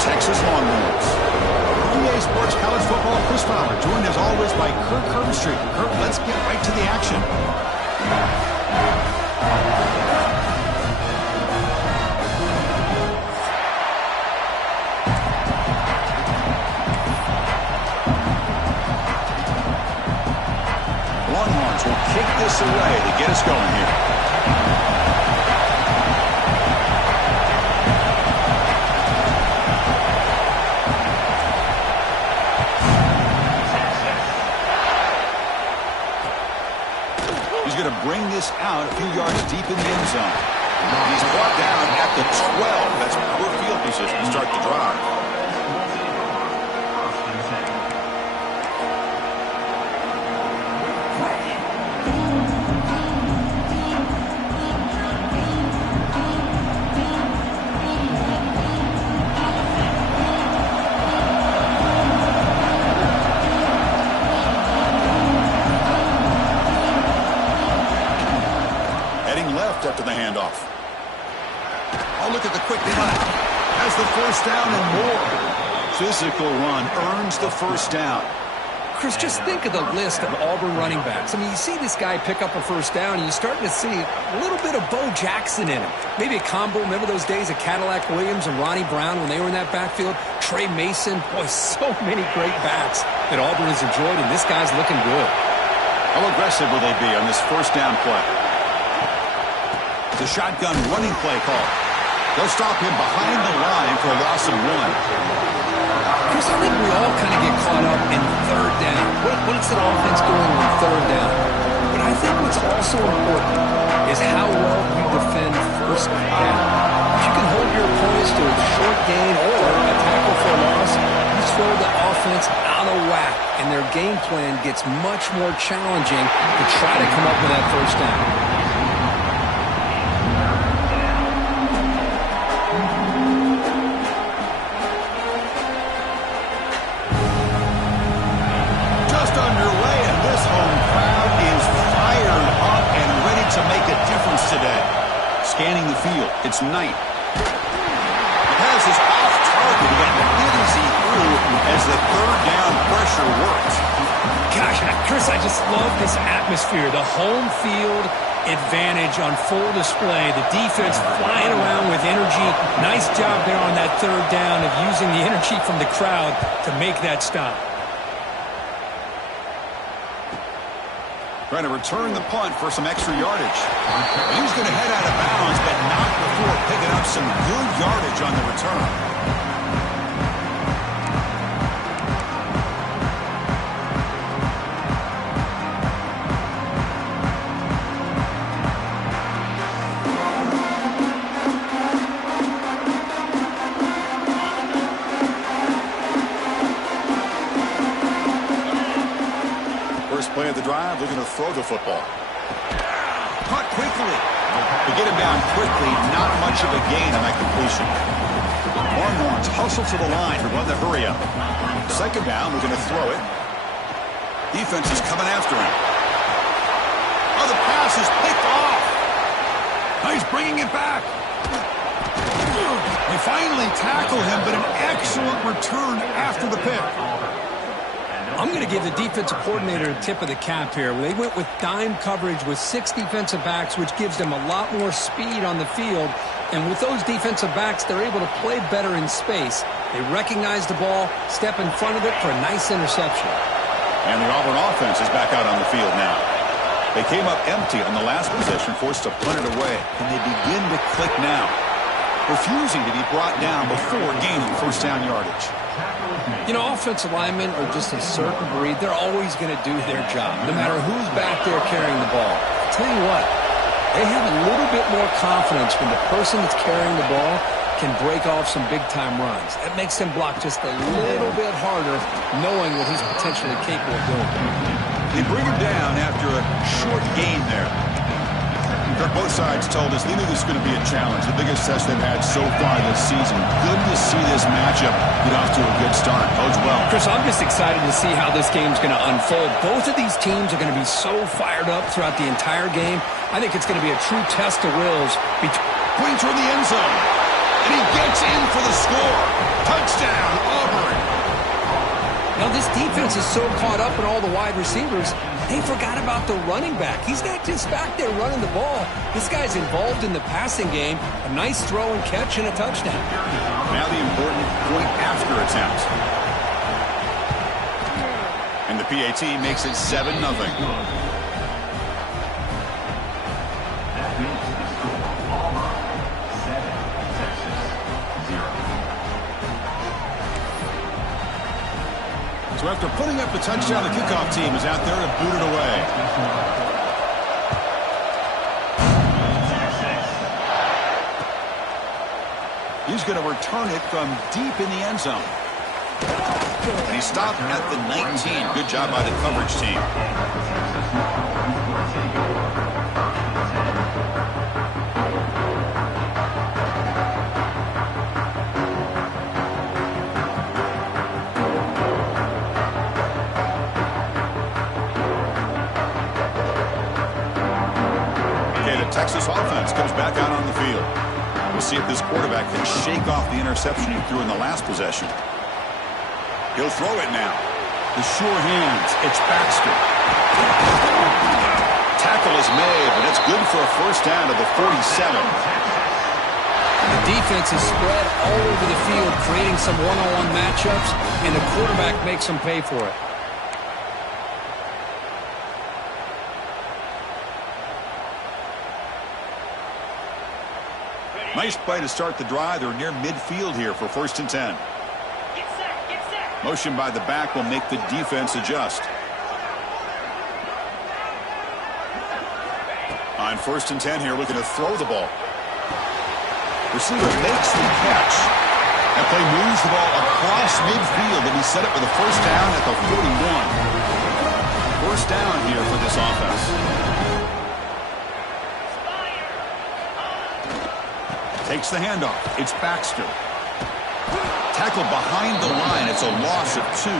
Texas Longhorns. EA Sports College Football Chris Fowler, joined as always by Kurt Kirkstreet. Kurt, let's get right to the action. Longhorns will kick this away to get us going here. He's going to bring this out a few yards deep in the end zone. He's brought down at the 12. That's poor field position to start the drive. After the handoff. Oh, look at the quick cut. Has the first down and more. Physical run earns the first down. Chris, just think of the list of Auburn running backs. I mean, you see this guy pick up a first down, and you're starting to see a little bit of Bo Jackson in him. Maybe a combo. Remember those days of Cadillac Williams and Ronnie Brown when they were in that backfield? Trey Mason. Boy, so many great backs that Auburn has enjoyed, and this guy's looking good. How aggressive will they be on this first down play? The shotgun running play call. They'll stop him behind the line for a loss of 1. Chris, I think we all kind of get caught up in third down. What's that offense doing on third down? But I think what's also important is how well you defend first down. If you can hold your opponents to a short gain or a tackle for a loss, you throw the offense out of whack, and their game plan gets much more challenging to try to come up with that first down. Today. Scanning the field. It's night. The pass is off target. He got hit as he threw as the third down pressure worked. Gosh, Chris, I just love this atmosphere. The home field advantage on full display. The defense flying around with energy. Nice job there on that third down of using the energy from the crowd to make that stop. Trying to return the punt for some extra yardage. He's going to head out of bounds, but not before picking up some good yardage on the return. Play of the drive, looking to throw the football. Caught quickly. To get him down quickly, not much of a gain on that completion. Longhorns hustle to the line to run the hurry up. Second down, we're going to throw it. Defense is coming after him. Oh, the pass is picked off. Oh, he's bringing it back. They finally tackle him, but an excellent return after the pick. I'm going to give the defensive coordinator a tip of the cap here. They went with dime coverage with 6 defensive backs, which gives them a lot more speed on the field. And with those defensive backs, they're able to play better in space. They recognize the ball, step in front of it for a nice interception. And the Auburn offense is back out on the field now. They came up empty on the last possession, forced to punt it away. And they begin to click now, refusing to be brought down before gaining first down yardage. You know, offensive linemen are just a certain breed. They're always going to do their job, no matter who's back there carrying the ball. I'll tell you what, they have a little bit more confidence when the person that's carrying the ball can break off some big-time runs. That makes them block just a little bit harder, knowing what he's potentially capable of doing. They bring him down after a short gain there. Both sides told us they knew this was going to be a challenge, the biggest test they've had so far this season. Good to see this matchup get off to a good start. Bodes well. Chris, I'm just excited to see how this game's going to unfold. Both of these teams are going to be so fired up throughout the entire game. I think it's going to be a true test of wills. Going toward the end zone. And he gets in for the score. Touchdown, Auburn. Now, this defense is so caught up in all the wide receivers, they forgot about the running back. He's not just back there running the ball. This guy's involved in the passing game. A nice throw and catch and a touchdown. Now the important point after attempt. And the PAT makes it 7-0. So after putting up the touchdown, the kickoff team is out there to boot it away. He's going to return it from deep in the end zone. And he stopped at the 19. Good job by the coverage team. Texas offense comes back out on the field. We'll see if this quarterback can shake off the interception he threw in the last possession. He'll throw it now. The sure hands. It's Baxter. Tackle is made, but it's good for a first down to the 47. The defense is spread all over the field, creating some one-on-one matchups, and the quarterback makes them pay for it. Nice play to start the drive. They're near midfield here for 1st and 10. Get set. Motion by the back will make the defense adjust. On 1st and 10 here, looking to throw the ball. Receiver makes the catch. That play moves the ball across midfield, and he set it for the first down at the 41. First down here for this offense. Takes the handoff. It's Baxter. Tackled behind the line. It's a loss of 2.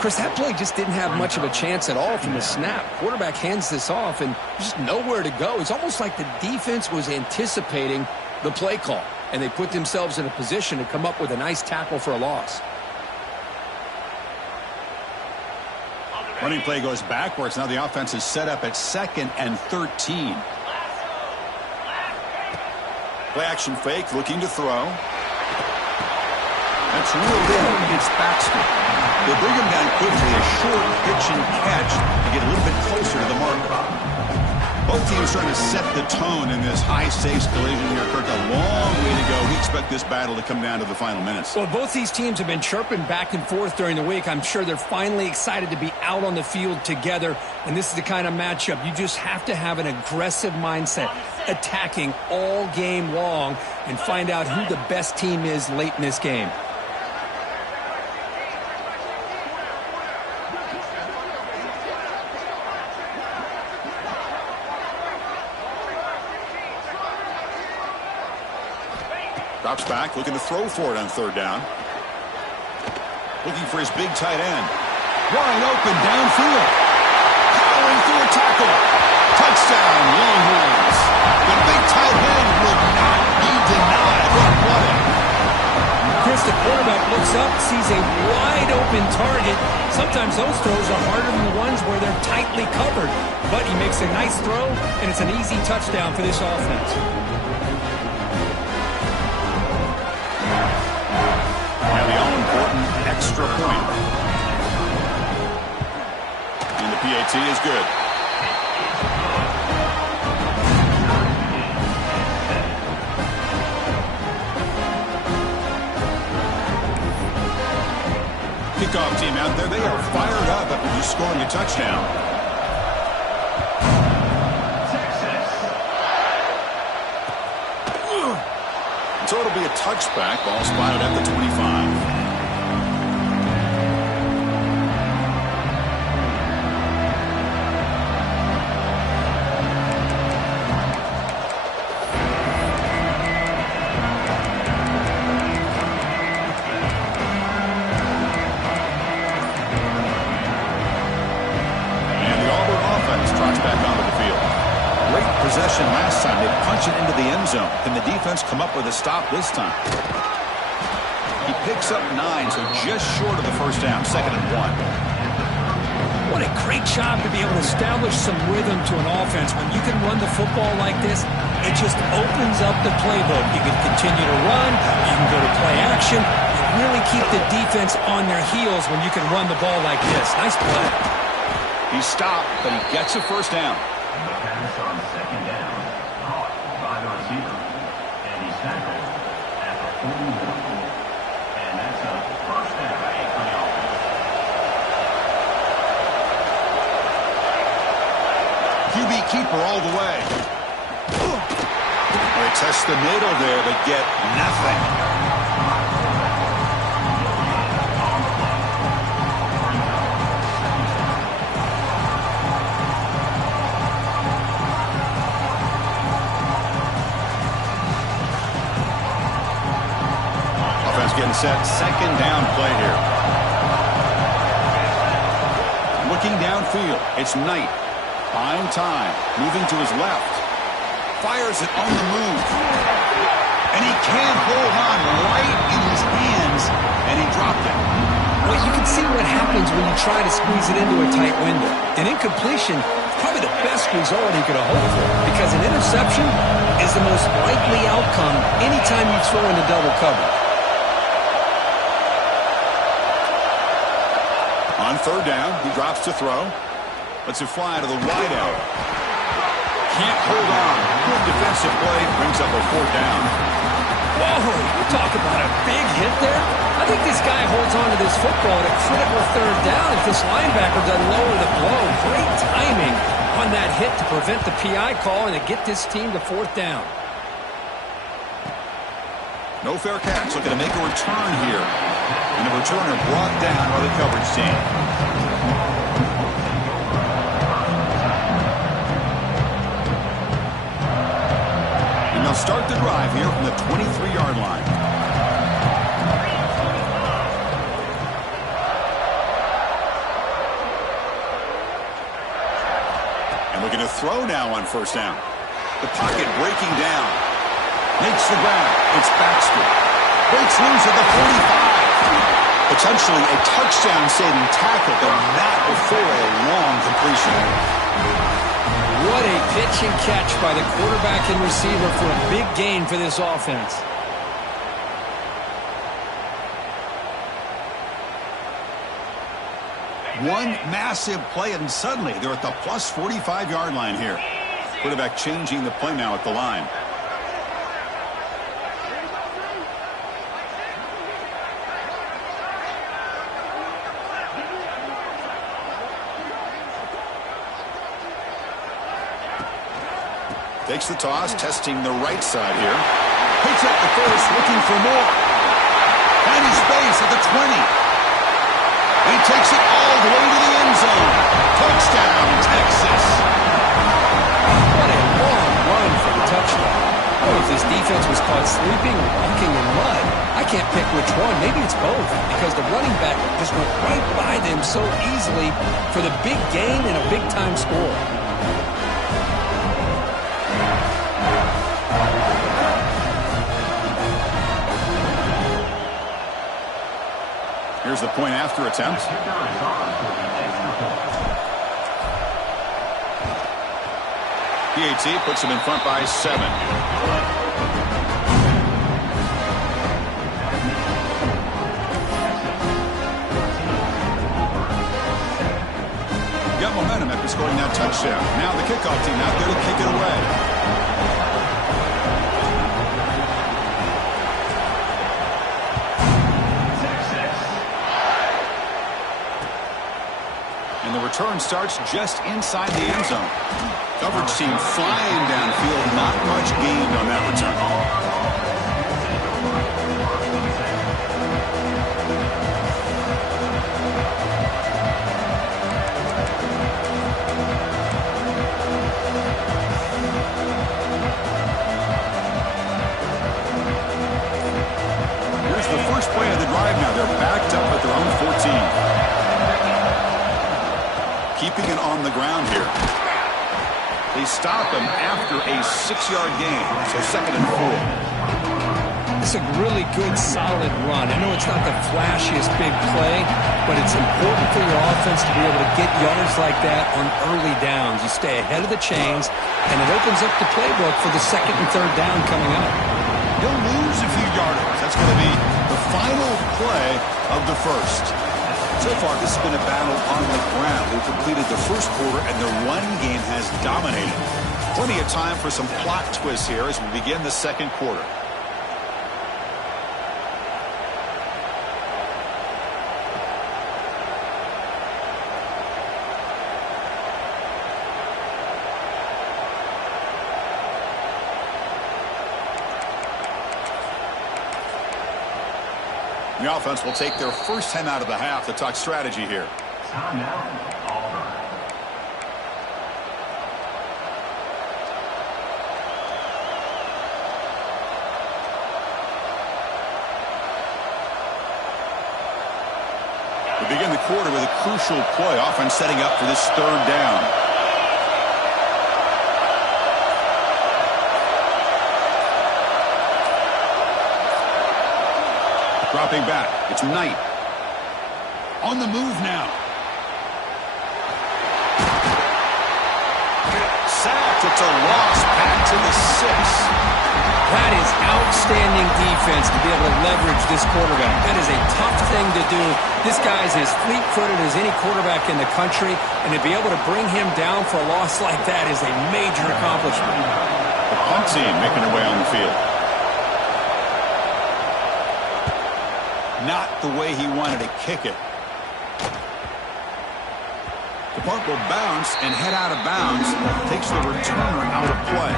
Chris, that play just didn't have much of a chance at all from the snap. Quarterback hands this off, and just nowhere to go. It's almost like the defense was anticipating the play call, and they put themselves in a position to come up with a nice tackle for a loss. Running play goes backwards. Now the offense is set up at 2nd and 13. Play action fake, looking to throw. That's reeled in. It's Baxter. They bring him down quickly. A short pitch and catch to get a little bit closer to the mark. Both teams trying to set the tone in this high-stakes collision here. Kirk, a long way to go. We expect this battle to come down to the final minutes. Well, both these teams have been chirping back and forth during the week. I'm sure they're finally excited to be out on the field together. And this is the kind of matchup you just have to have an aggressive mindset, attacking all game long, and find out who the best team is late in this game. Drops back, looking to throw for it on 3rd down. Looking for his big tight end. Wide open downfield. Powering through a tackle. Touchdown, Longhorns. The big tight end will not be denied. What play. Chris, the quarterback looks up, sees a wide open target. Sometimes those throws are harder than the ones where they're tightly covered. But he makes a nice throw, and it's an easy touchdown for this offense. And the all-important extra point. And the PAT is good. Kickoff team out there, they are fired up after just scoring a touchdown. So it'll be a touchback. Ball spotted at the 25. Possession last time. They punch it into the end zone. Can the defense come up with a stop this time? He picks up 9, so just short of the first down, 2nd and 1. What a great job to be able to establish some rhythm to an offense. When you can run the football like this, it just opens up the playbook. You can continue to run. You can go to play action. You really keep the defense on their heels when you can run the ball like this. Nice play. He's stopped, but he gets a first down. The pass on 2nd down, caught by the receiver, and he's tackled at the 41. And that's a first down for the offense. QB keeper all the way. They test the middle there, but get nothing. Offense getting set. 2nd down play here. Looking downfield. It's Knight. Buying time, moving to his left. Fires it on the move. And he can't hold on right in his hands, and he dropped it. Well, you can see what happens when you try to squeeze it into a tight window. An incompletion is probably the best result he could have hoped for, because an interception is the most likely outcome anytime you throw into double coverage. On 3rd down, he drops to throw. Lets it fly to the wide out. Can't hold on. Good defensive play. Brings up a 4th down. Whoa, you talk about a big hit there. I think this guy holds on to this football at a critical 3rd down if this linebacker doesn't lower the blow. Great timing on that hit to prevent the PI call and to get this team to 4th down. No fair catch. Looking to make a return here. And the returner brought down by the coverage team. They'll start the drive here from the 23-yard line. And looking to throw now on 1st down. The pocket breaking down. Makes the ground. It's Baxter. Breaks loose at the 45. Potentially a touchdown-saving tackle, but not before a long completion. What a pitch and catch by the quarterback and receiver for a big gain for this offense. One massive play, and suddenly they're at the plus 45-yard line here. Quarterback changing the play now at the line. Takes the toss, testing the right side here. Picks up the first, looking for more. Finding space at the 20. He takes it all the way to the end zone. Touchdown, Texas. What a long run for the touchdown. Oh, if this defense was caught sleeping or walking in mud, I can't pick which one. Maybe it's both, because the running back just went right by them so easily for the big gain and a big-time score. Here's the point after attempt. PAT puts him in front by 7. Got momentum after scoring that touchdown. Now the kickoff team out there to kick it away. And the return starts just inside the end zone. Coverage team flying downfield. Not much gained on that return. Here's the first play of the drive now. They're backed up at their own 14. Keeping it on the ground here. They stop him after a 6-yard gain, so 2nd and 4. It's a really good, solid run. I know it's not the flashiest big play, but it's important for your offense to be able to get yards like that on early downs. You stay ahead of the chains, and it opens up the playbook for the second and third down coming up. He'll lose a few yardage. That's going to be the final play of the first. So far, this has been a battle on the ground. We've completed the first quarter, and the run game has dominated. Plenty of time for some plot twists here as we begin the second quarter. The offense will take their first time out of the half to talk strategy here. Timeout, Auburn. We begin the quarter with a crucial play. Offense setting up for this third down. Dropping back. It's Knight. On the move now. Sacked. It's a loss. Back to the 6. That is outstanding defense to be able to leverage this quarterback. That is a tough thing to do. This guy's as fleet-footed as any quarterback in the country, and to be able to bring him down for a loss like that is a major accomplishment. The punt team making their way on the field. Not the way he wanted to kick it. The punt will bounce and head out of bounds. Takes the returner out of play.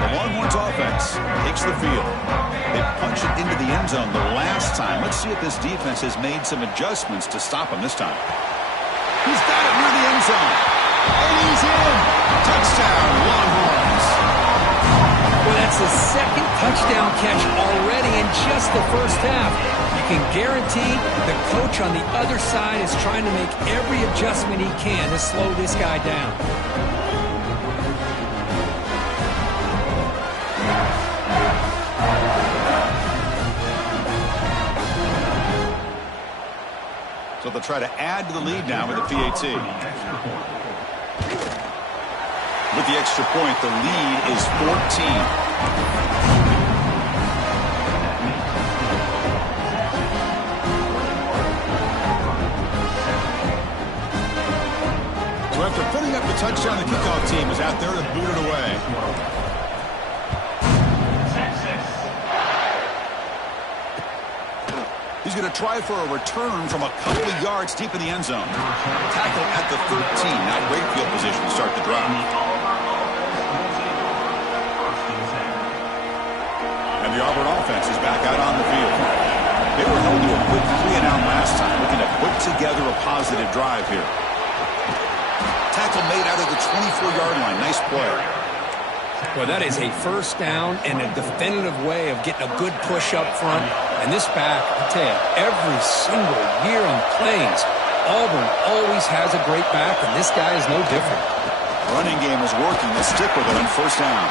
The Longhorns offense takes the field. They punched it into the end zone the last time. Let's see if this defense has made some adjustments to stop him this time. He's got it near the end zone. And he's in. Touchdown, Longhorns. Well, that's the second touchdown catch already in just the first half. You can guarantee the coach on the other side is trying to make every adjustment he can to slow this guy down. So they'll try to add to the lead now with the PAT. With the extra point, the lead is 14. So after putting up the touchdown, the kickoff team is out there to boot it away. He's going to try for a return from a couple of yards deep in the end zone. Tackle at the 13. Not great field position to start the drive. And the Auburn offense is back out on the field. They were held to a quick 3-and-out last time, looking to put together a positive drive here. Tackle made out of the 24-yard line. Nice play. Well, that is a first down and a definitive way of getting a good push up front. And this back, I tell you, every single year on Plains, Auburn always has a great back, and this guy is no different. Running game is working. Let's stick with it on first down.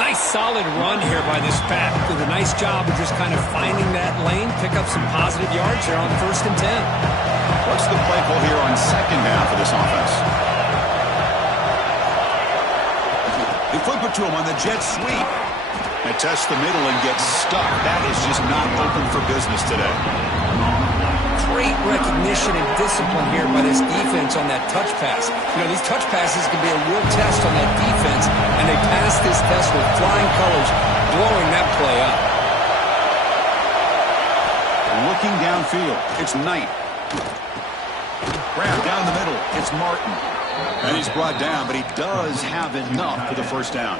Nice solid run here by this back. Did a nice job of just kind of finding that lane, pick up some positive yards here on 1st and 10. What's the play call here on second down for this offense? They flip it to him on the jet sweep. They test the middle and get stuck. That is just not open for business today. Great recognition and discipline here by this defense on that touch pass. You know, these touch passes can be a real test on that defense, and they passed this test with flying colors, blowing that play up. Looking downfield, it's Knight. Grab down the middle, it's Martin. And he's brought down, but he does have enough for the first down.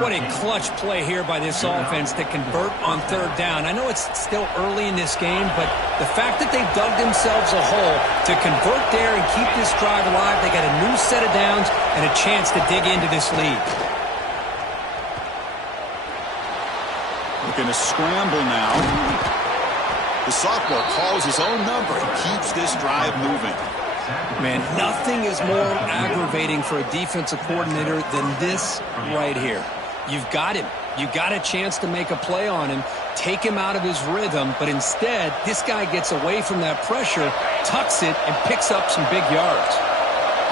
What a clutch play here by this offense to convert on third down. I know it's still early in this game, but the fact that they've dug themselves a hole to convert there and keep this drive alive, they got a new set of downs and a chance to dig into this lead. Looking to scramble now. The sophomore calls his own number and keeps this drive moving. Man, nothing is more aggravating for a defensive coordinator than this right here. You've got him. You got a chance to make a play on him, take him out of his rhythm, but instead, this guy gets away from that pressure, tucks it, and picks up some big yards.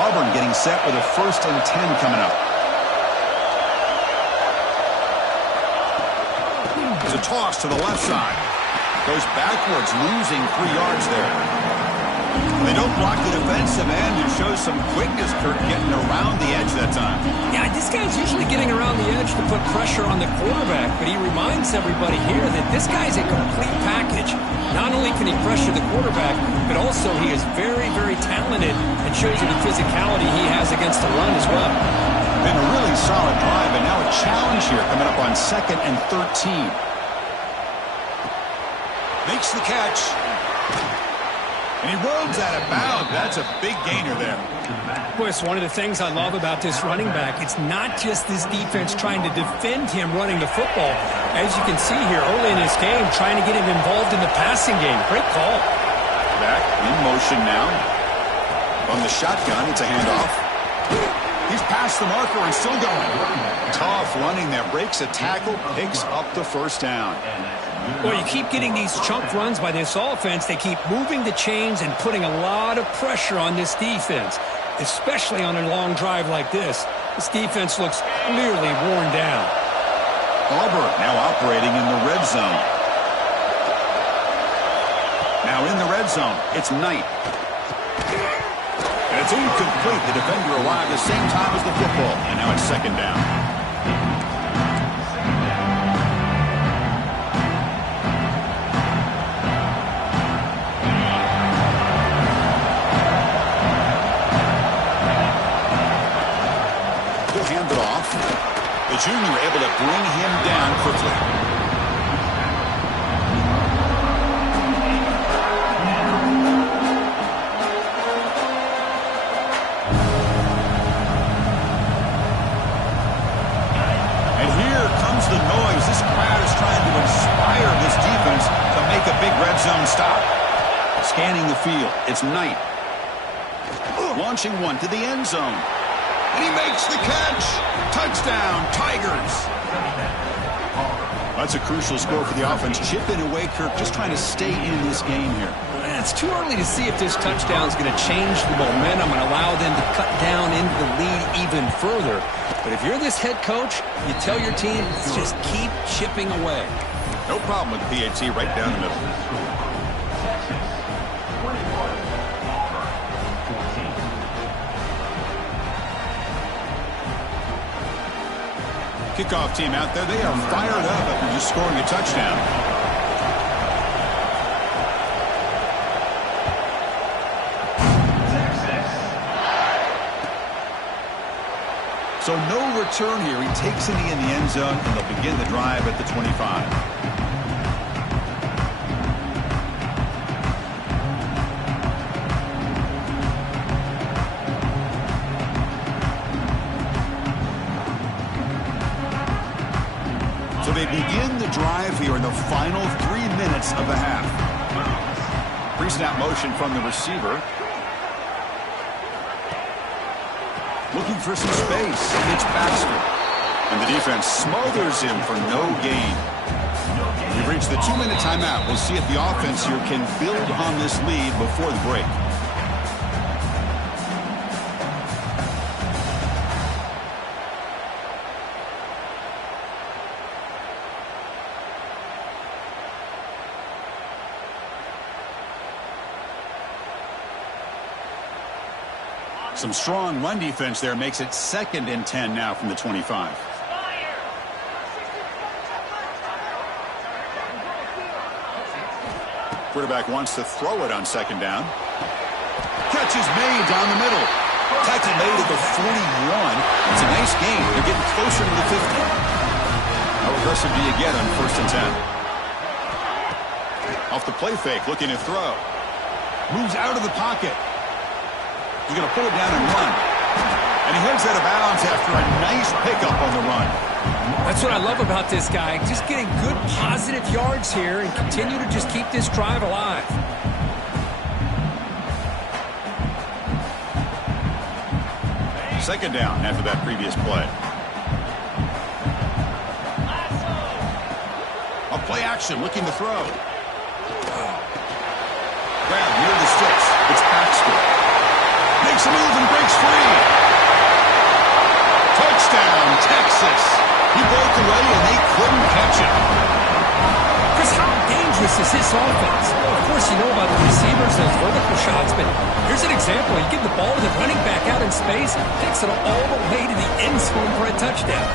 Auburn getting set with a 1st and 10 coming up. There's a toss to the left side. Goes backwards, losing 3 yards there. They don't block the defensive end and show some quickness, Kirk, getting around the edge that time. Yeah, this guy's usually getting around the edge to put pressure on the quarterback, but he reminds everybody here that this guy's a complete package. Not only can he pressure the quarterback, but also he is very, very talented and shows you the physicality he has against the run as well. Been a really solid drive, and now a challenge here coming up on 2nd and 13. Makes the catch. And he rolls out of bounds. That's a big gainer there. Boy, it's one of the things I love about this running back. It's not just this defense trying to defend him running the football. As you can see here early in this game, trying to get him involved in the passing game. Great call. Back in motion now. On the shotgun, it's a handoff. He's past the marker and still going. Tough running there. Breaks a tackle, picks up the 1st down. Well, you keep getting these chunk runs by this offense. They keep moving the chains and putting a lot of pressure on this defense, especially on a long drive like this. This defense looks clearly worn down. Auburn now operating in the red zone. Now in the red zone, it's Knight. And it's incomplete. The defender arrived the same time as the football. And now it's 2nd down. The junior able to bring him down quickly. And here comes the noise. This crowd is trying to inspire this defense to make a big red zone stop. Scanning the field, it's Knight. Launching one to the end zone. And he makes the catch. Touchdown, Tigers. That's a crucial score for the offense. Chipping away, Kirk, just trying to stay in this game here. It's too early to see if this touchdown is going to change the momentum and allow them to cut down into the lead even further. But if you're this head coach, you tell your team, just keep chipping away. No problem with PAT right down the middle. Kickoff team out there. They are fired up after just scoring a touchdown. So no return here. He takes it in the end zone, and they'll begin the drive at the 25. So they begin the drive here in the final 3 minutes of the half. Pre-snap motion from the receiver. Looking for some space, and it's Baxter. And the defense smothers him for no gain. We've reached the 2-minute timeout. We'll see if the offense here can build on this lead before the break. Some strong run defense there makes it 2nd and 10 now from the 25. Quarterback wants to throw it on 2nd down. Catch is made down the middle. Tackle made at the 41. It's a nice gain. They're getting closer to the 50. How aggressive do you get on 1st and 10? Off the play fake, looking to throw. Moves out of the pocket. He's going to pull it down and run. And he heads out of bounds after a nice pickup on the run. That's what I love about this guy. Just getting good, positive yards here and continue to just keep this drive alive. Second down after that previous play. A play action, looking to throw. Grab near the sticks. It's Baxter. Makes a move and breaks free. Touchdown, Texas. He broke away and they couldn't catch him. Chris, how dangerous is this offense? Well, of course, you know about the receivers, those vertical shots, but here's an example. You give the ball to the running back out in space, takes it all the way to the end zone for a touchdown.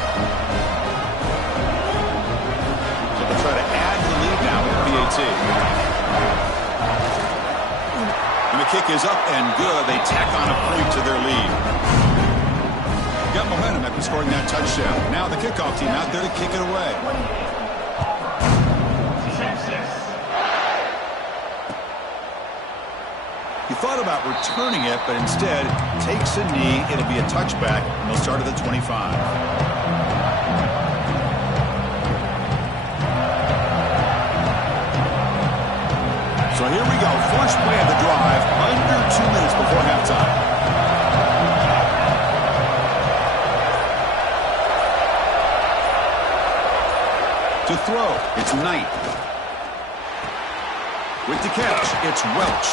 So they'll try to add to the lead now with PAT. And the kick is up and good. They tack on a point to their lead. Got momentum after scoring that touchdown. Now the kickoff team out there to kick it away. He thought about returning it, but instead takes a knee. It'll be a touchback, and they'll start at the 25. So here we go. First play of the drive, under 2 minutes before halftime. To throw, it's Knight. With the catch, it's Welch.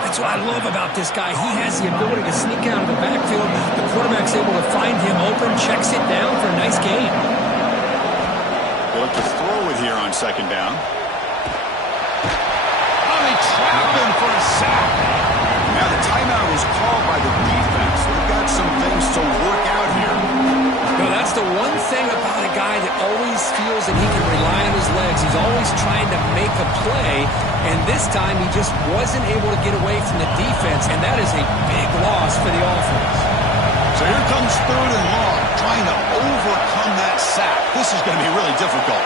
That's what I love about this guy. He has the ability to sneak out of the backfield. The quarterback's able to find him open, checks it down for a nice gain. They look to throw it here on second down. Oh, they trap him for a sack. Now the timeout is called by the defense. They've got some things to work out here. No, that's the one thing about a guy that always feels that he can rely on his legs. He's always trying to make a play, and this time he just wasn't able to get away from the defense, and that is a big loss for the offense. So here comes third and long, trying to overcome that sack. This is going to be really difficult.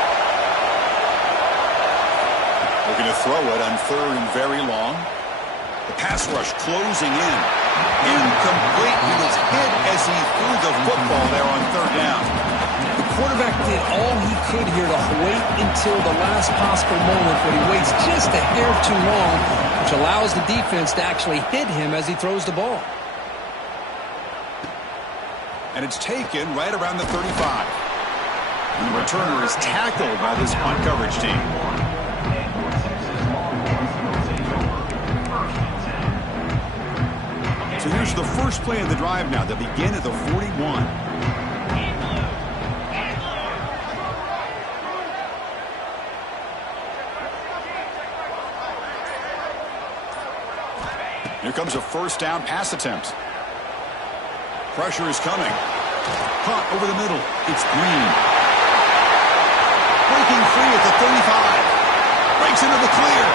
Looking to throw it on third and very long. The pass rush closing in. Incomplete. He was hit as he threw the football there on third down. The quarterback did all he could here to wait until the last possible moment, but he waits just a hair too long, which allows the defense to actually hit him as he throws the ball. And it's taken right around the 35. And the returner is tackled by this punt coverage team. So here's the first play of the drive now. They begin at the 41. Here comes a first down pass attempt. Pressure is coming. Caught over the middle. It's Green. Breaking free at the 35. Breaks into the clear.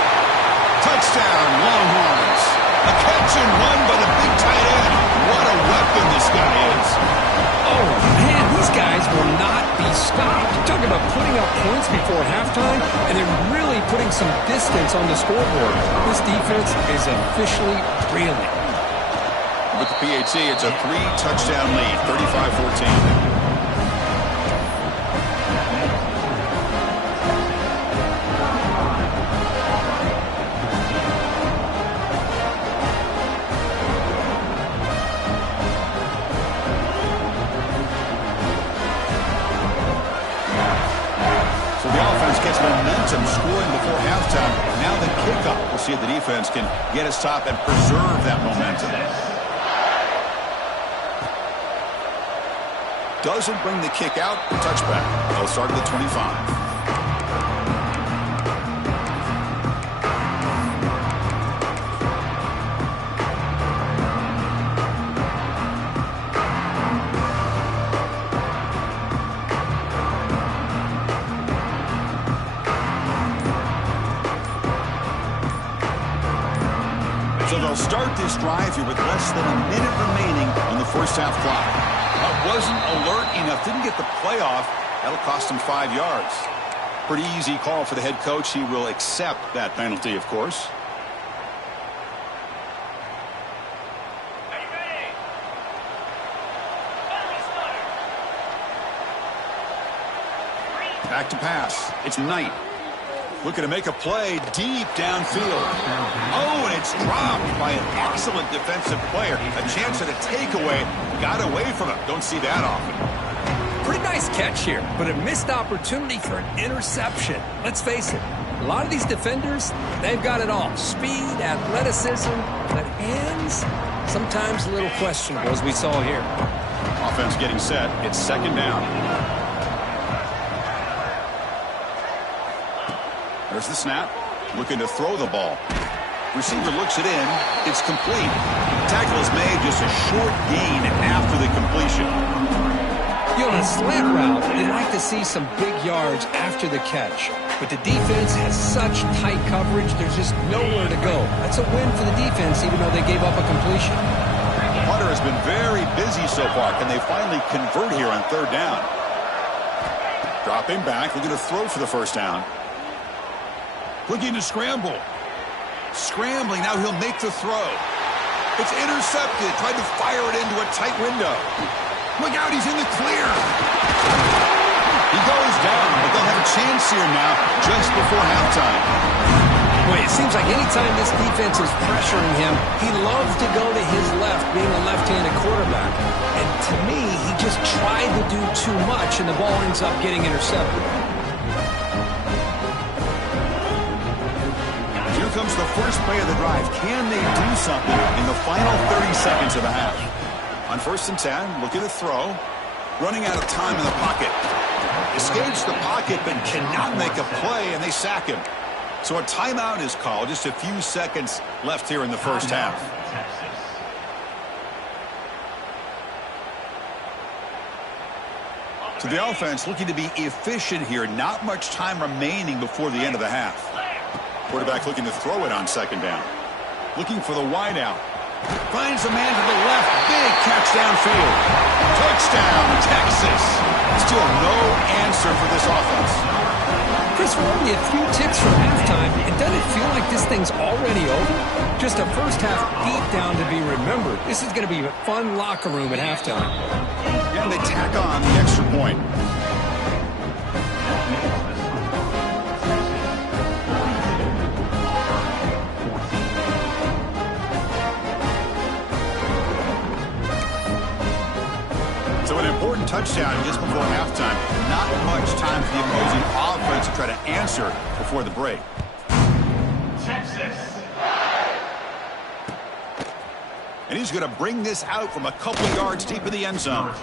Touchdown, Longhorns. A catch and run by the big tight end. What a weapon this guy is. Oh, man, these guys will not be stopped. You're talking about putting up points before halftime, and they're really putting some distance on the scoreboard. This defense is officially reeling. With the PAT, it's a 3-touchdown lead, 35-14. Momentum scoring before halftime. Now the kickoff. We'll see if the defense can get a stop and preserve that momentum. Doesn't bring the kick out. Touchback. They'll start at the 25. So they'll start this drive here with less than a minute remaining on the first half clock. Wasn't alert enough, didn't get the play off. That'll cost him 5 yards. Pretty easy call for the head coach. He will accept that penalty, of course. Back to pass. It's Knight. Looking to make a play deep downfield. Oh, and it's dropped by an excellent defensive player. A chance at a takeaway. Got away from him. Don't see that often. Pretty nice catch here, but a missed opportunity for an interception. Let's face it, a lot of these defenders, they've got it all. Speed, athleticism, but hands, sometimes a little questionable, as we saw here. Offense getting set. It's second down. There's the snap. Looking to throw the ball. Receiver looks it in. It's complete. Tackle is made, just a short gain after the completion. On a slant route, you'd like to see some big yards after the catch. But the defense has such tight coverage, there's just nowhere to go. That's a win for the defense, even though they gave up a completion. Hunter has been very busy so far. Can they finally convert here on third down? Dropping back, looking to throw for the first down. Looking to scramble. Scrambling, now he'll make the throw. It's intercepted, tried to fire it into a tight window. Look out, he's in the clear. He goes down, but they'll have a chance here now just before halftime. Boy, it seems like anytime this defense is pressuring him, he loves to go to his left, being a left-handed quarterback. And to me, he just tried to do too much, and the ball ends up getting intercepted. Here comes the first play of the drive. Can they do something in the final 30 seconds of the half? On 1st and 10, looking to throw. Running out of time in the pocket. Escapes the pocket, but cannot make a play, and they sack him. So a timeout is called. Just a few seconds left here in the first half. So the offense looking to be efficient here. Not much time remaining before the end of the half. Quarterback looking to throw it on second down. Looking for the wide out. Finds a man to the left. Big catch downfield. Touchdown, Texas. Still no answer for this offense. Chris, we're only a few ticks from halftime. And doesn't it feel like this thing's already over? Just a first half beat down to be remembered. This is going to be a fun locker room at halftime. And they tack on the extra point. So an important touchdown just before halftime. Not much time for the opposing offense to try to answer before the break. Texas. And he's going to bring this out from a couple yards deep in the end zone.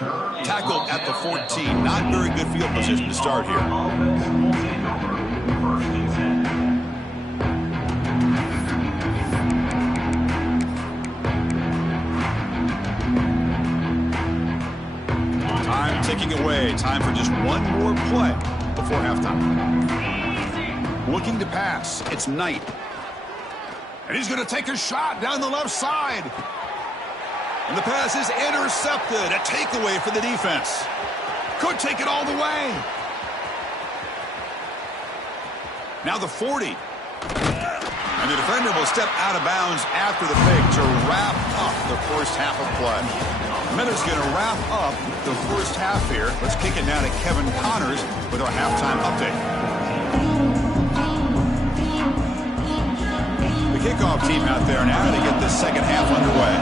Tackled at the 14. Not very good field position to start here. Time ticking away. Time for just one more play before halftime. Looking to pass. It's Knight. And he's going to take a shot down the left side. And the pass is intercepted. A takeaway for the defense. Could take it all the way. Now the 40. And the defender will step out of bounds after the pick to wrap up the first half of play. Miller's going to wrap up the first half here. Let's kick it now to Kevin Connors with our halftime update. The kickoff team out there now to get the second half underway.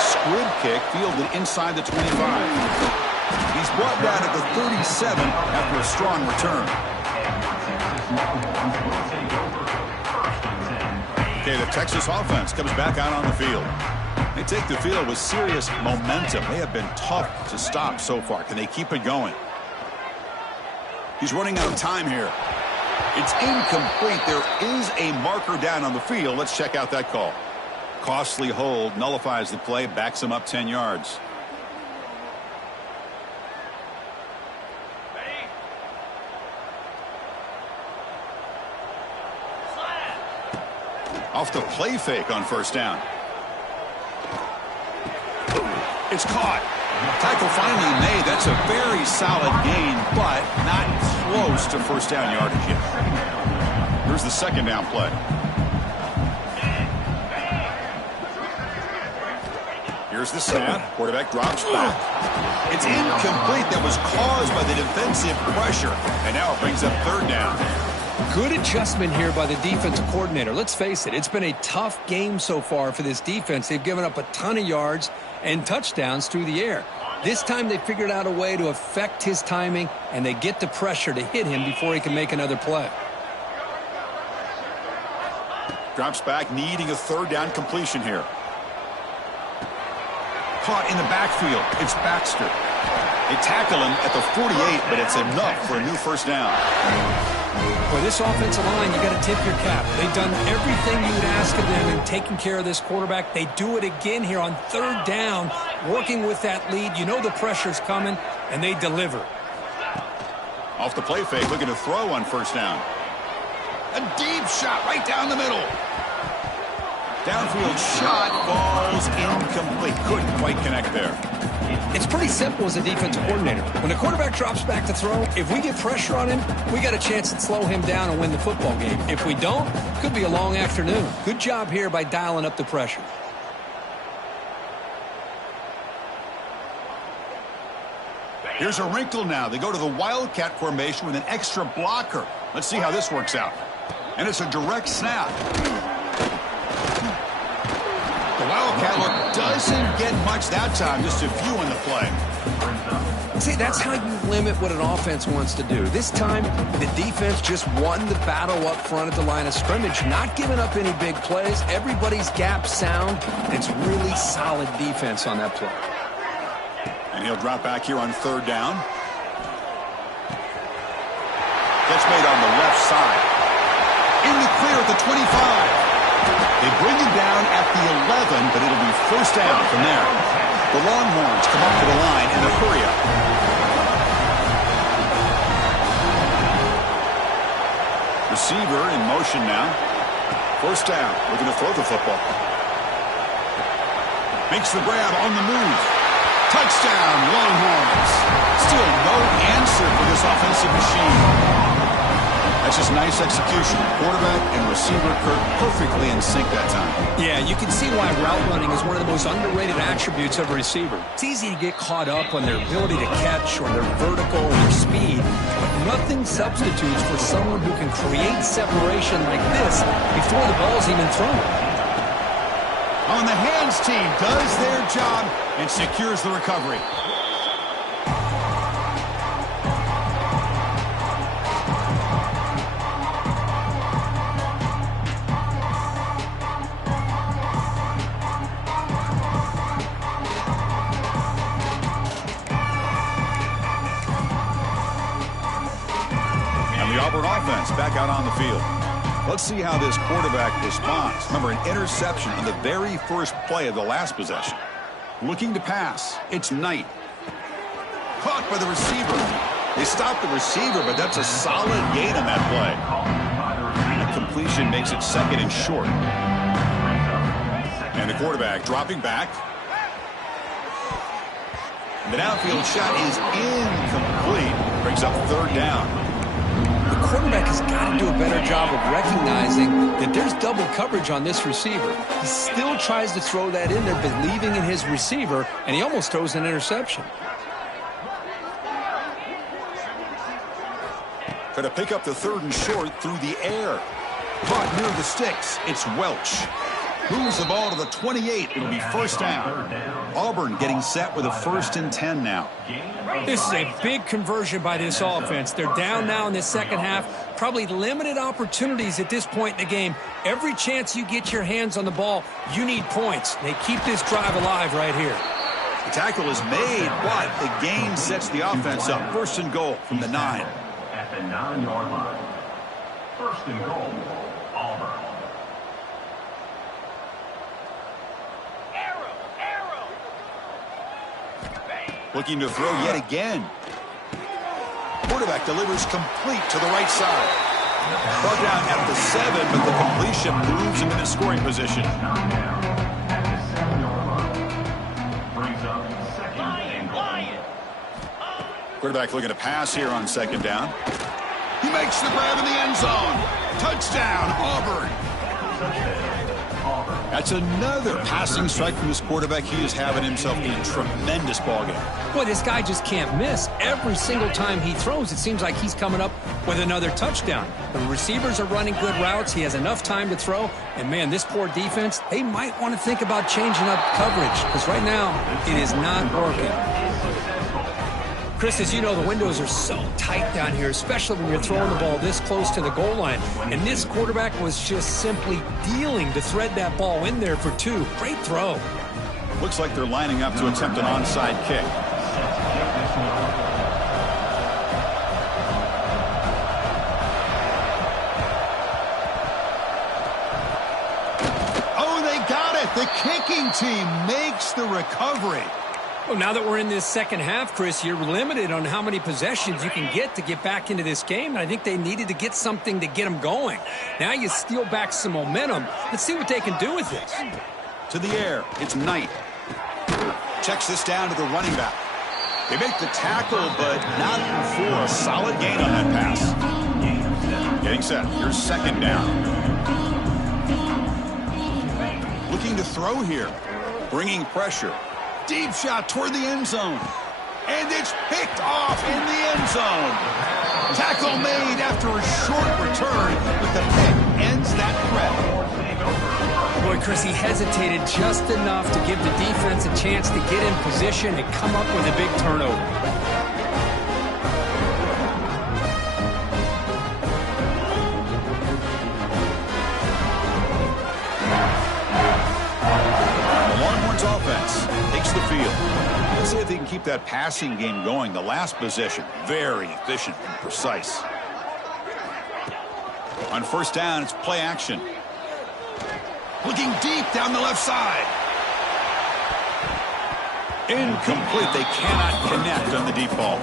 Squib kick fielded inside the 25. He's brought down at the 37 after a strong return. Okay, the Texas offense comes back out on the field. They take the field with serious momentum. They have been tough to stop so far. Can they keep it going? He's running out of time here. It's incomplete. There is a marker down on the field. Let's check out that call. Costly hold, nullifies the play, backs him up 10 yards. Off the play fake on first down. It's caught. Tackle finally made. That's a very solid gain, but not close to first down yardage yet. Here's the second down play. Here's the snap. Quarterback drops back. It's incomplete. That was caused by the defensive pressure. And now it brings up third down. Good adjustment here by the defensive coordinator. Let's face it, it's been a tough game so far for this defense. They've given up a ton of yards and touchdowns through the air. This time they figured out a way to affect his timing, and they get the pressure to hit him before he can make another play. Drops back, needing a third down completion here. Caught in the backfield. It's Baxter. They tackle him at the 48, but it's enough for a new first down. For this offensive line, you got to tip your cap. They've done everything you would ask of them in taking care of this quarterback. They do it again here on third down, working with that lead. You know the pressure's coming, and they deliver. Off the play fake, looking to throw on first down. A deep shot right down the middle. Downfield shot falls incomplete. Couldn't quite connect there. It's pretty simple as a defensive coordinator. When the quarterback drops back to throw, if we get pressure on him, we got a chance to slow him down and win the football game. If we don't, could be a long afternoon. Good job here by dialing up the pressure. Here's a wrinkle now. They go to the Wildcat formation with an extra blocker. Let's see how this works out. And it's a direct snap. The Wildcat look doesn't get much that time, just a few on the play. See, that's how you limit what an offense wants to do. This time, the defense just won the battle up front at the line of scrimmage, not giving up any big plays. Everybody's gap sound. It's really solid defense on that play. And he'll drop back here on third down. That's made on the left side. In the clear at the 25. They bring him down at the 11, but it'll be first down from there. The Longhorns come up to the line in a hurry-up. Receiver in motion now. First down. Looking to throw the football. Makes the grab on the move. Touchdown, Longhorns. Still no answer for this offensive machine. That's just nice execution. Quarterback and receiver perfectly in sync that time. Yeah, you can see why route running is one of the most underrated attributes of a receiver. It's easy to get caught up on their ability to catch or their vertical or their speed, but nothing substitutes for someone who can create separation like this before the ball's even thrown. On the hands team does their job and secures the recovery. Offense back out on the field. Let's see how this quarterback responds. Remember, an interception on the very first play of the last possession. Looking to pass. It's Knight. Caught by the receiver. They stopped the receiver, but that's a solid gain on that play. The completion makes it second and short. And the quarterback dropping back. The downfield shot is incomplete. Brings up third down. The quarterback has got to do a better job of recognizing that there's double coverage on this receiver. He still tries to throw that in there, believing in his receiver, and he almost throws an interception. Try to pick up the third and short through the air. Caught near the sticks. It's Welch. Moves the ball to the 28. It'll be first down. Auburn getting set with a 1st and 10 now. This is a big conversion by this offense. They're down now in the second half. Probably limited opportunities at this point in the game. Every chance you get your hands on the ball, you need points. They keep this drive alive right here. The tackle is made, but the gain sets the offense up. 1st and goal from the 9. At the 9-yard line. 1st and goal, Auburn. Looking to throw yet again. Quarterback delivers complete to the right side. Brought down at the 7, but the completion moves him into scoring position. Quarterback looking to pass here on 2nd down. He makes the grab in the end zone. Touchdown, Auburn. That's another passing strike from this quarterback. He is having himself a tremendous ballgame. Boy, this guy just can't miss. Every single time he throws, it seems like he's coming up with another touchdown. The receivers are running good routes. He has enough time to throw. And, man, this poor defense, they might want to think about changing up coverage because right now it is not working. Chris, as you know, the windows are so tight down here, especially when you're throwing the ball this close to the goal line. And this quarterback was just simply dealing to thread that ball in there for 2. Great throw. Looks like they're lining up to attempt an onside kick. Oh, they got it. The kicking team makes the recovery. Well, now that we're in this second half, Chris, you're limited on how many possessions you can get to get back into this game. And I think they needed to get something to get them going. Now you steal back some momentum. Let's see what they can do with this. To the air. It's Knight. Checks this down to the running back. They make the tackle, but not before a solid gain on that pass. Getting set. Here's second down. Looking to throw here. Bringing pressure. Deep shot toward the end zone. And it's picked off in the end zone. Tackle made after a short return, but the pick ends that threat. Boy, Chris, he hesitated just enough to give the defense a chance to get in position and come up with a big turnover. Offense takes the field. Let's see if they can keep that passing game going. The last possession, very efficient and precise. On first down, it's play action. Looking deep down the left side. Incomplete. They cannot connect on the deep ball.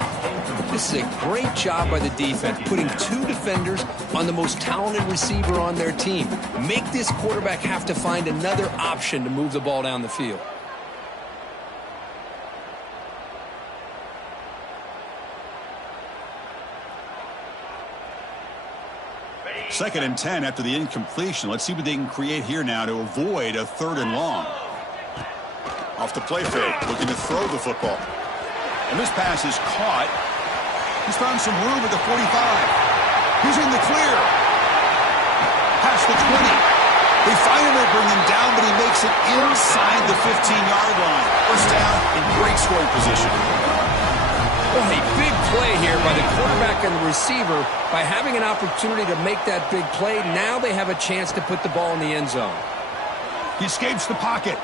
This is a great job by the defense, putting 2 defenders on the most talented receiver on their team. Make this quarterback have to find another option to move the ball down the field. Second and 10 after the incompletion. Let's see what they can create here now to avoid a 3rd and long. Off the play fake, looking to throw the football. And this pass is caught. He's found some room at the 45. He's in the clear. Past the 20. They finally bring him down, but he makes it inside the 15-yard line. First down in great scoring position. Well, a big play here by the quarterback and the receiver. By having an opportunity to make that big play, now they have a chance to put the ball in the end zone. He escapes the pocket.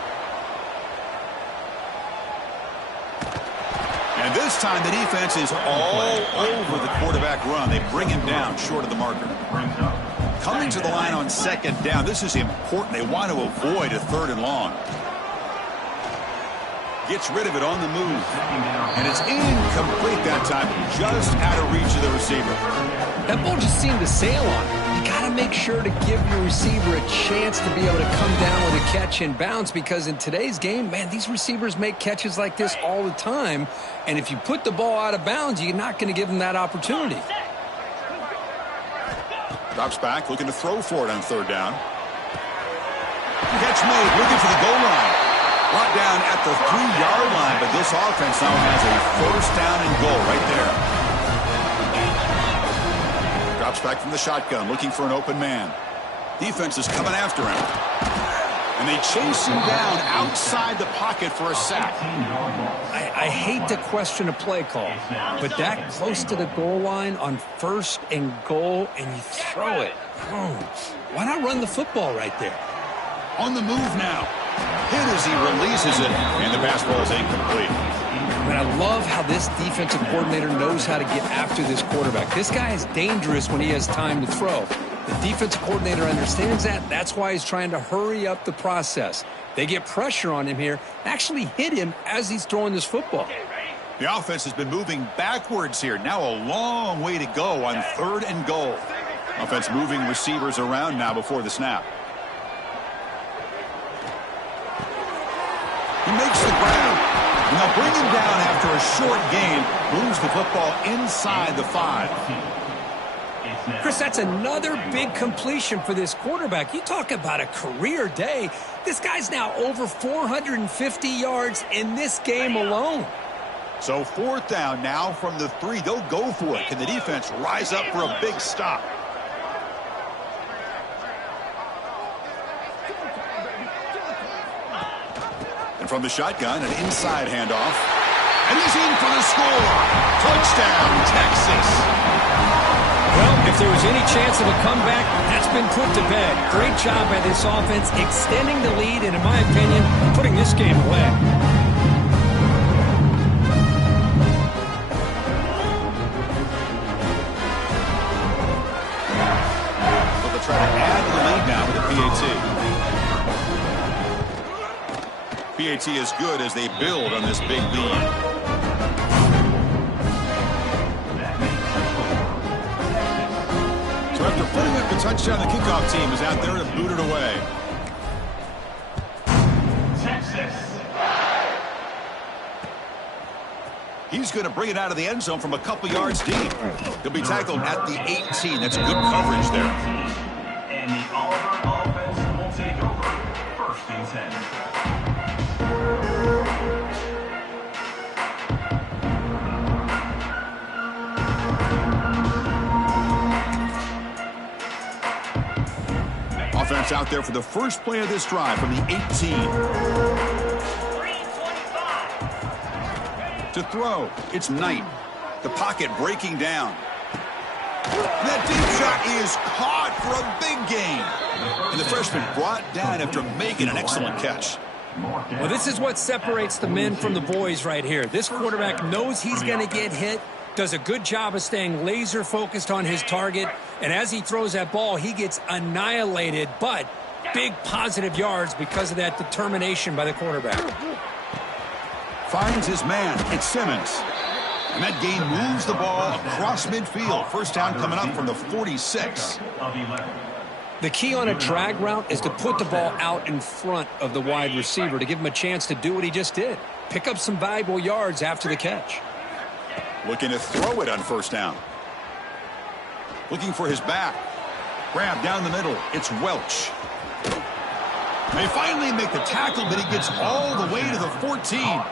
And this time the defense is all over the quarterback run. They bring him down short of the marker. Coming to the line on second down. This is important. They want to avoid a 3rd and long. Gets rid of it on the move. And it's incomplete that time. Just out of reach of the receiver. That ball just seemed to sail on it. You got to make sure to give your receiver a chance to be able to come down with a catch and bounce, because in today's game, man, these receivers make catches like this all the time. And if you put the ball out of bounds, you're not going to give them that opportunity. Drops back, looking to throw for it on 3rd down. Catch made, looking for the goal line. Brought down at the 3-yard line, but this offense now has a first down and goal right there. Drops back from the shotgun, looking for an open man. Defense is coming after him. And they chase him down outside the pocket for a sack. I hate to question a play call, but that close to the goal line on 1st and goal, and you throw it. Why not run the football right there? On the move now. Hit as he releases it, and the pass ball is incomplete. And I love how this defensive coordinator knows how to get after this quarterback. This guy is dangerous when he has time to throw. The defensive coordinator understands that. That's why he's trying to hurry up the process. They get pressure on him here, actually hit him as he's throwing this football. The offense has been moving backwards here. Now a long way to go on 3rd and goal. Offense moving receivers around now before the snap. He makes the grab. And they'll bring him down after a short gain. Moves the football inside the 5. Chris, that's another big completion for this quarterback. You talk about a career day. This guy's now over 450 yards in this game alone. So 4th down now from the 3. They'll go for it. Can the defense rise up for a big stop? And from the shotgun, an inside handoff. And he's in for the score. Touchdown, Texas. Well, if there was any chance of a comeback, that's been put to bed. Great job by this offense extending the lead and, in my opinion, putting this game away. So they'll try to add to the lead now with the PAT. PAT is good as they build on this big lead. So after putting up the touchdown, the kickoff team is out there to boot it away. Texas. He's going to bring it out of the end zone from a couple yards deep. He'll be tackled at the 18. That's good coverage there. And the Auburn offense will take over. 1st and 10. Offense out there for the first play of this drive from the 18. 3:25. To throw, it's Knight. The pocket breaking down. That deep shot is caught for a big gain. And the freshman brought down after making an excellent catch. Well, this is what separates the men from the boys right here. This quarterback knows he's going to get hit, does a good job of staying laser focused on his target, and as he throws that ball, he gets annihilated, but big positive yards because of that determination by the quarterback. Finds his man. It's Simmons. And that gain moves the ball across midfield. First down coming up from the 46. The key on a drag route is to put the ball out in front of the wide receiver to give him a chance to do what he just did. Pick up some valuable yards after the catch. Looking to throw it on first down. Looking for his back. Grab down the middle. It's Welch. They finally make the tackle, but he gets all the way to the 14.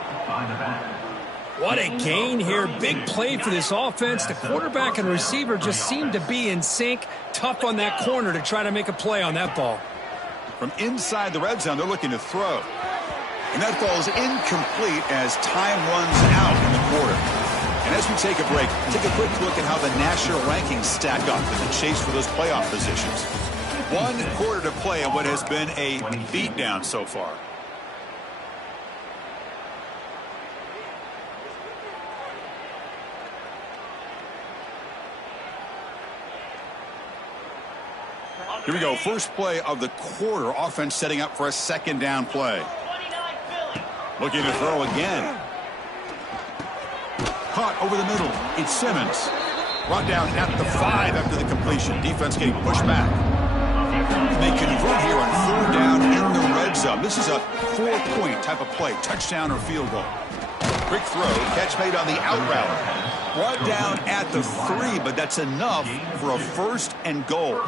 What a gain here. Big play for this offense. The quarterback and receiver just seem to be in sync. Tough on that corner to try to make a play on that ball. From inside the red zone, they're looking to throw. And that falls incomplete as time runs out in the quarter. And as we take a break, take a quick look at how the national rankings stack up in the chase for those playoff positions. 1 quarter to play in what has been a beatdown so far. Here we go. First play of the quarter. Offense setting up for a 2nd down play. 29 Philly. Looking to throw again. Caught over the middle. It's Simmons. Brought down at the 5 after the completion. Defense getting pushed back. They convert here on 3rd down in the red zone. This is a 4-point type of play. Touchdown or field goal. Quick throw. Catch made on the out route. Brought down at the 3, but that's enough for a 1st and goal.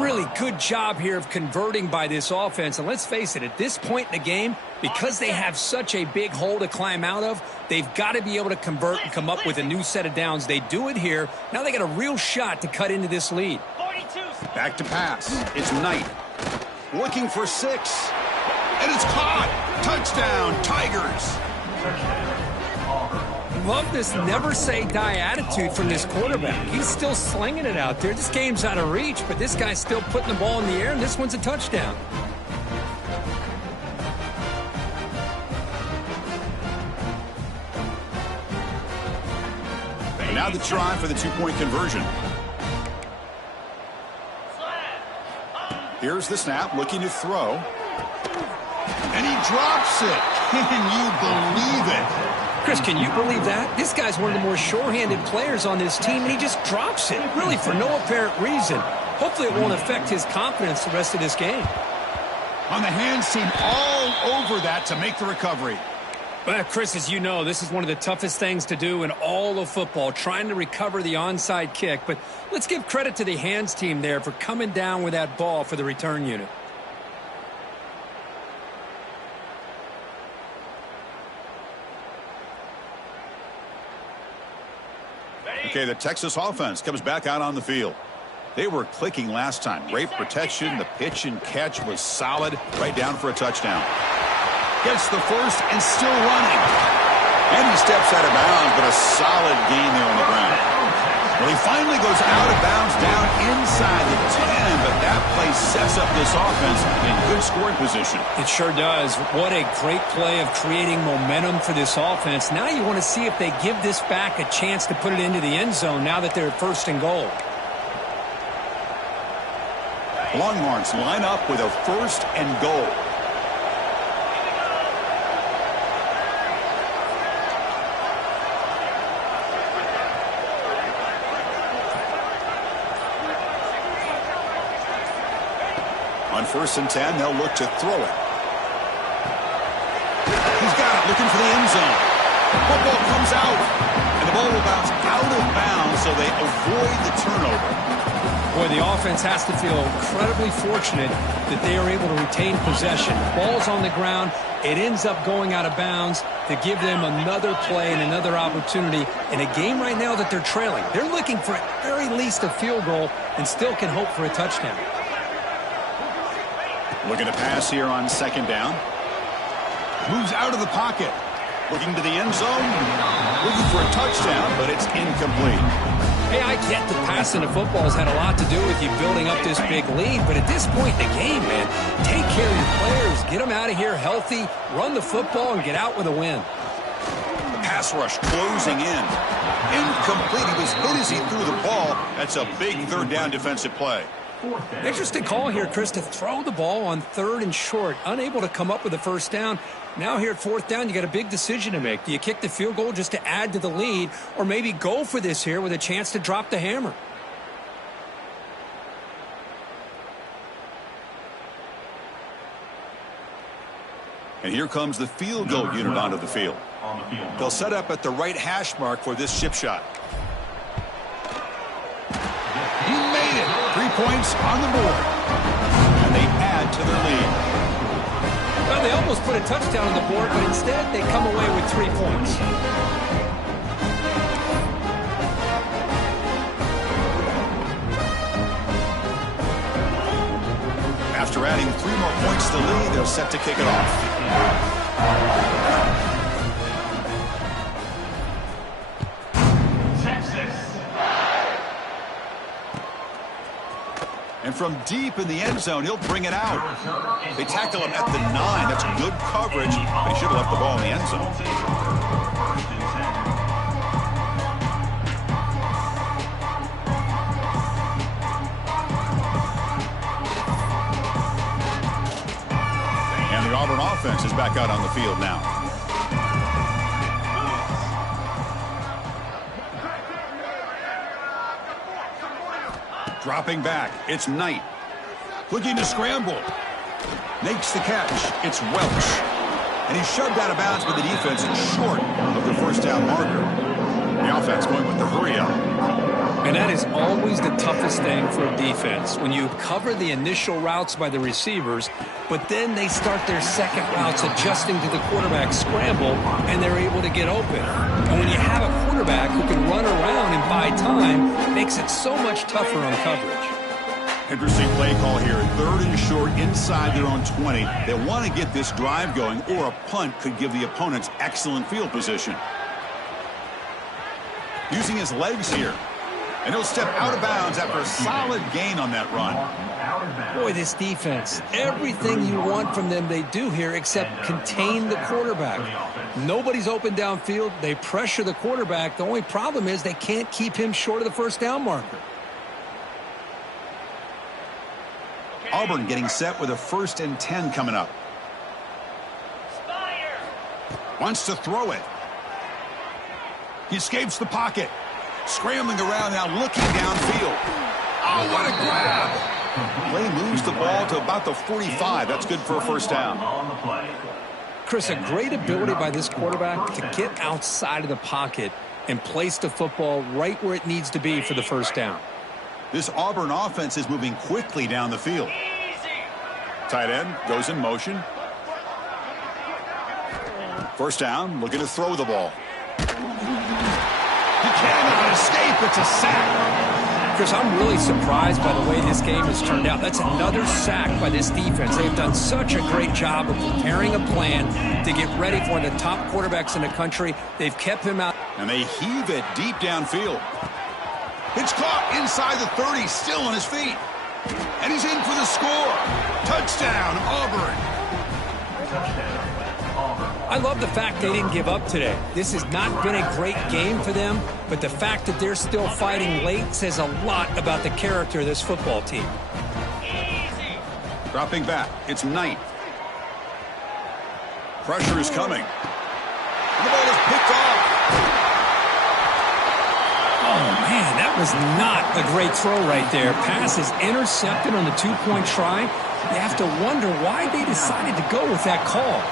Really good job here of converting by this offense. And let's face it, at this point in the game, because they have such a big hole to climb out of, they've got to be able to convert and come up with a new set of downs. They do it here. Now they got a real shot to cut into this lead. 42. Back to pass. It's Knight. Looking for 6. And it's caught. Touchdown, Tigers. Love this never say die attitude from this quarterback. He's still slinging it out there. This game's out of reach, but this guy's still putting the ball in the air, and this one's a touchdown. And now the try for the 2-point conversion. Here's the snap, looking to throw. And he drops it. Can you believe it? Chris, can you believe that? This guy's one of the more sure-handed players on this team, and he just drops it, really for no apparent reason. Hopefully it won't affect his confidence the rest of this game. On the hands team all over that to make the recovery. Well, Chris, as you know, this is one of the toughest things to do in all of football, trying to recover the onside kick. But let's give credit to the hands team there for coming down with that ball for the return unit. Okay, the Texas offense comes back out on the field. They were clicking last time. Great protection. The pitch and catch was solid. Right down for a touchdown. Gets the first and still running. And he steps out of bounds, but a solid gain there on the ground. Well, he finally goes out of bounds down inside the 10, but that play sets up this offense in good scoring position. It sure does. What a great play of creating momentum for this offense. Now you want to see if they give this back a chance to put it into the end zone now that they're first and goal. Longhorns line up with a first and goal. On 1st and 10, they'll look to throw it. He's got it, looking for the end zone. Football comes out, and the ball will bounce out of bounds, so they avoid the turnover. Boy, the offense has to feel incredibly fortunate that they are able to retain possession. Ball's on the ground. It ends up going out of bounds to give them another play and another opportunity in a game right now that they're trailing. They're looking for at very least a field goal and still can hope for a touchdown. Looking to pass here on 2nd down. Moves out of the pocket. Looking to the end zone. Looking for a touchdown, but it's incomplete. Hey, I get that passing the football has had a lot to do with you building up this big lead, but at this point in the game, man, take care of your players. Get them out of here healthy, run the football, and get out with a win. Pass rush closing in. Incomplete. He was hit as he threw the ball. That's a big 3rd down defensive play. Interesting call here, Chris, to throw the ball on 3rd and short. Unable to come up with a first down. Now here at 4th down, you got a big decision to make. Do you kick the field goal just to add to the lead, or maybe go for this here with a chance to drop the hammer? And here comes the field goal unit onto the field. They'll set up at the right hash mark for this chip shot. He made it. 3 points on the board. And they add to their lead. Well, they almost put a touchdown on the board, but instead they come away with 3 points. After adding 3 more points to the lead, they're set to kick it off. And from deep in the end zone, he'll bring it out. They tackle him at the 9. That's good coverage, but he should have left the ball in the end zone. And the Auburn offense is back out on the field now. Dropping back, it's Knight. Looking to scramble. Makes the catch. It's Welch. And he's shoved out of bounds by the defense and short of the first down marker. The offense going with the hurry up. And that is always the toughest thing for a defense. When you cover the initial routes by the receivers, but then they start their second routes adjusting to the quarterback scramble, and they're able to get open. And when you have a quarterback who can run around and buy time, it makes it so much tougher on coverage. Interesting play call here. 3rd and short inside their own 20. They want to get this drive going, or a punt could give the opponents excellent field position. Using his legs here. And he'll step out of bounds after a solid gain on that run. Boy, this defense, everything you want from them they do here except contain the quarterback. Nobody's open downfield. They pressure the quarterback. The only problem is they can't keep him short of the first down marker. Auburn getting set with a 1st and 10 coming up. Wants to throw it. He escapes the pocket. Scrambling around now, looking downfield. Oh, what a grab. Play moves the ball to about the 45. That's good for a first down. Chris, a great ability by this quarterback to get outside of the pocket and place the football right where it needs to be for the first down. This Auburn offense is moving quickly down the field. Tight end goes in motion. First down, looking to throw the ball. He can't escape. It's a sack. Chris, I'm really surprised by the way this game has turned out. That's another sack by this defense. They've done such a great job of preparing a plan to get ready for one of the top quarterbacks in the country. They've kept him out. And they heave it deep downfield. It's caught inside the 30, still on his feet. And he's in for the score. Touchdown, Auburn. I love the fact they didn't give up today. This has not been a great game for them, but the fact that they're still fighting late says a lot about the character of this football team. Dropping back, it's Knight. Pressure is coming. The ball is picked off. Oh, man, that was not a great throw right there. Pass is intercepted on the two-point try. You have to wonder why they decided to go with that call.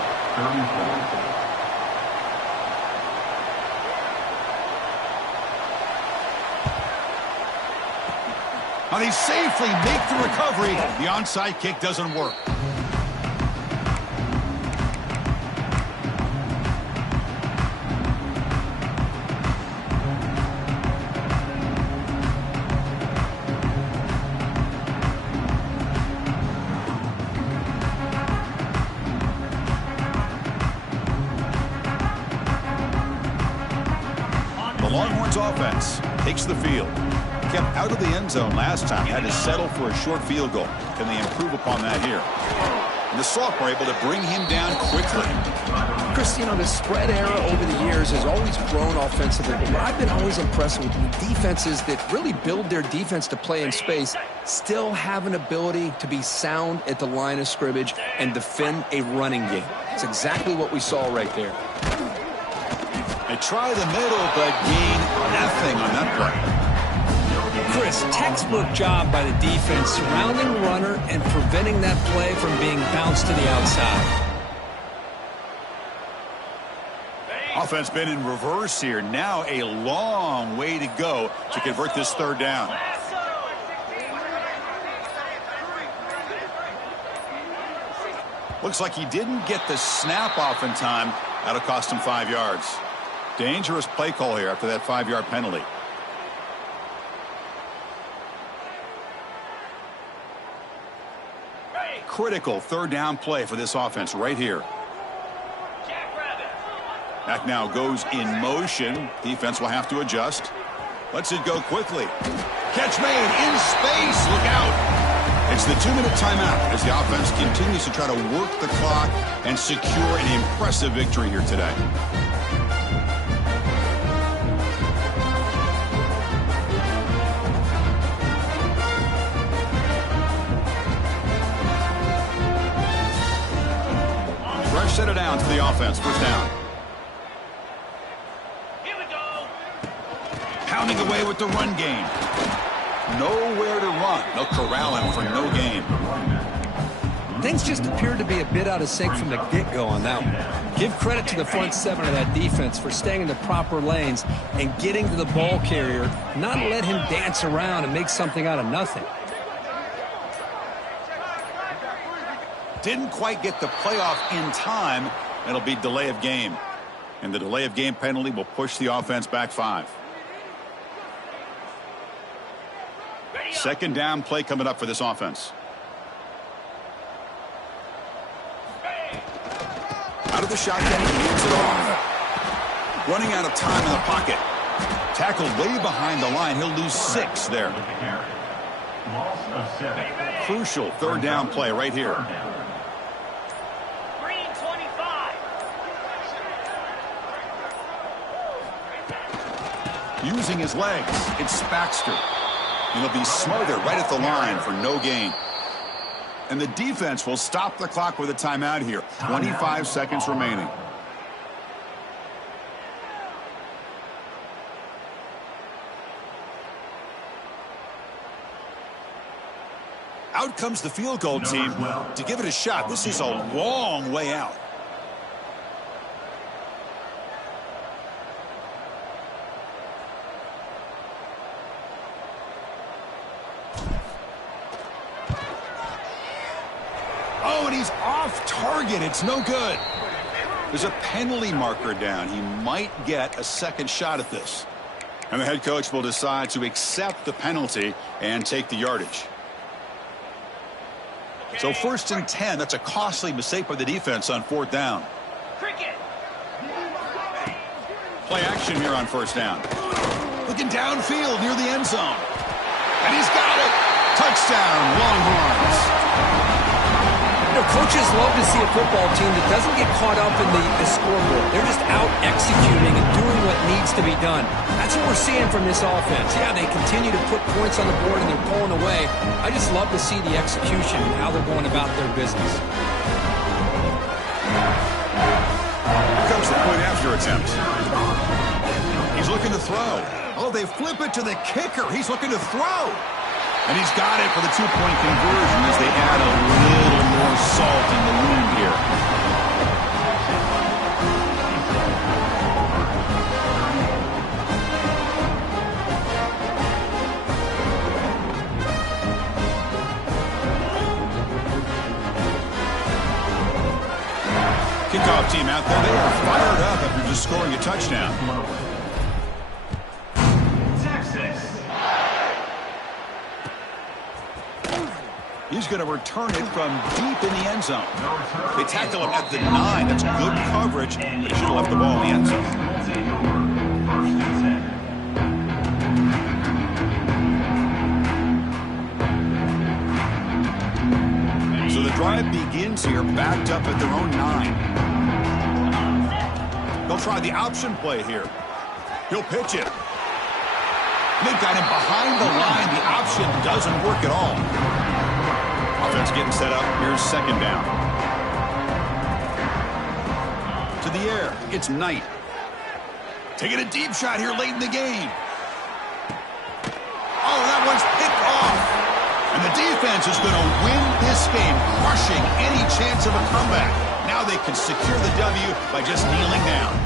Now they safely make the recovery. The onside kick doesn't work. The Longhorns offense takes the field. Kept out of the end zone last time. Had to settle for a short field goal. Can they improve upon that here? And the sophomore able to bring him down quickly. Chris, you know, the spread era over the years has always grown offensively, but what I've been always impressed with defenses that really build their defense to play in space still have an ability to be sound at the line of scrimmage and defend a running game. It's exactly what we saw right there. They try the middle, but gain nothing on that play. Chris, textbook job by the defense surrounding the runner and preventing that play from being bounced to the outside. Offense been in reverse here. Now a long way to go to convert this third down. Looks like he didn't get the snap off in time. That'll cost him 5 yards. Dangerous play call here after that 5-yard penalty. Critical third down play for this offense right here. Back now goes in motion. Defense will have to adjust. Lets it go quickly. Catch made in space. Look out. It's the 2-minute timeout as the offense continues to try to work the clock and secure an impressive victory here today. Set it down to the offense. First down. Here we go. Pounding away with the run game. Nowhere to run. They'll corral him for no gain. Things just appeared to be a bit out of sync from the get-go on that one. Give credit to the front seven of that defense for staying in the proper lanes and getting to the ball carrier, not let him dance around and make something out of nothing. Didn't quite get the playoff in time. It'll be delay of game. And the delay of game penalty will push the offense back 5. Second down play coming up for this offense. Out of the shotgun, he moves it off. Running out of time in the pocket. Tackled way behind the line. He'll lose 6 there. Loss of 7. Crucial third down play right here. Green 25. Using his legs, it's Baxter. And he'll be smothered right at the line for no gain. And the defense will stop the clock with a timeout here. 25 seconds remaining. Out comes the field goal team to give it a shot. This is a long way out. Off target. It's no good. There's a penalty marker down. He might get a second shot at this. And the head coach will decide to accept the penalty and take the yardage. So 1st and 10. That's a costly mistake by the defense on 4th down. Cricket. Play action here on 1st down. Looking downfield near the end zone. And he's got it. Touchdown, Longhorns. You know, coaches love to see a football team that doesn't get caught up in the scoreboard. They're just out executing and doing what needs to be done. That's what we're seeing from this offense. Yeah, they continue to put points on the board and they're pulling away. I just love to see the execution and how they're going about their business. Here comes the point after attempt. He's looking to throw. Oh, they flip it to the kicker. He's looking to throw. And he's got it for the 2-point conversion as they add a little more salt in the wound here. Kickoff team out there. They are fired up after just scoring a touchdown. He's going to return it from deep in the end zone. They tackle him at the 9. That's good coverage, but he should have left the ball in the end zone. So the drive begins here, backed up at their own 9. They'll try the option play here. He'll pitch it. They've got him behind the line. The option doesn't work at all. Offense getting set up. Here's 2nd down. To the air. It's Knight. Taking a deep shot here late in the game. Oh, that one's picked off. And the defense is going to win this game, crushing any chance of a comeback. Now they can secure the W by just kneeling down.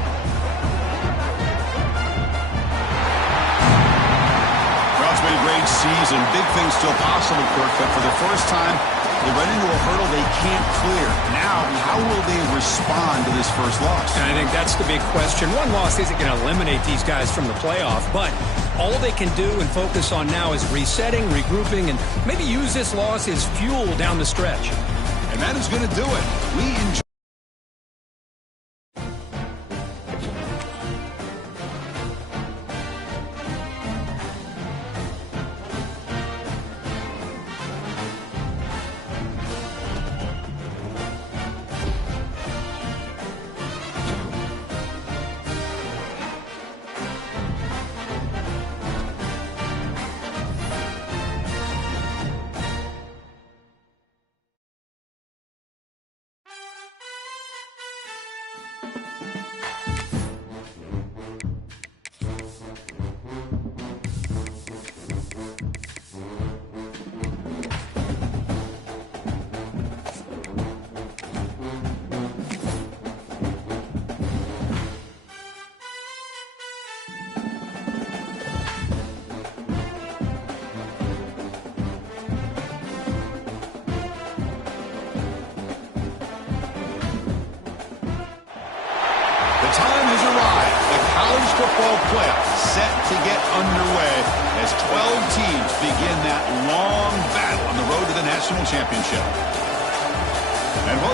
It's been a great season. Big things still possible, Kirk, but for the first time, they run into a hurdle they can't clear. Now, how will they respond to this first loss? And I think that's the big question. One loss isn't going to eliminate these guys from the playoff, but all they can do and focus on now is resetting, regrouping, and maybe use this loss as fuel down the stretch. And that is going to do it. We enjoy. Time has arrived. The college football playoff set to get underway as 12 teams begin that long battle on the road to the national championship. And both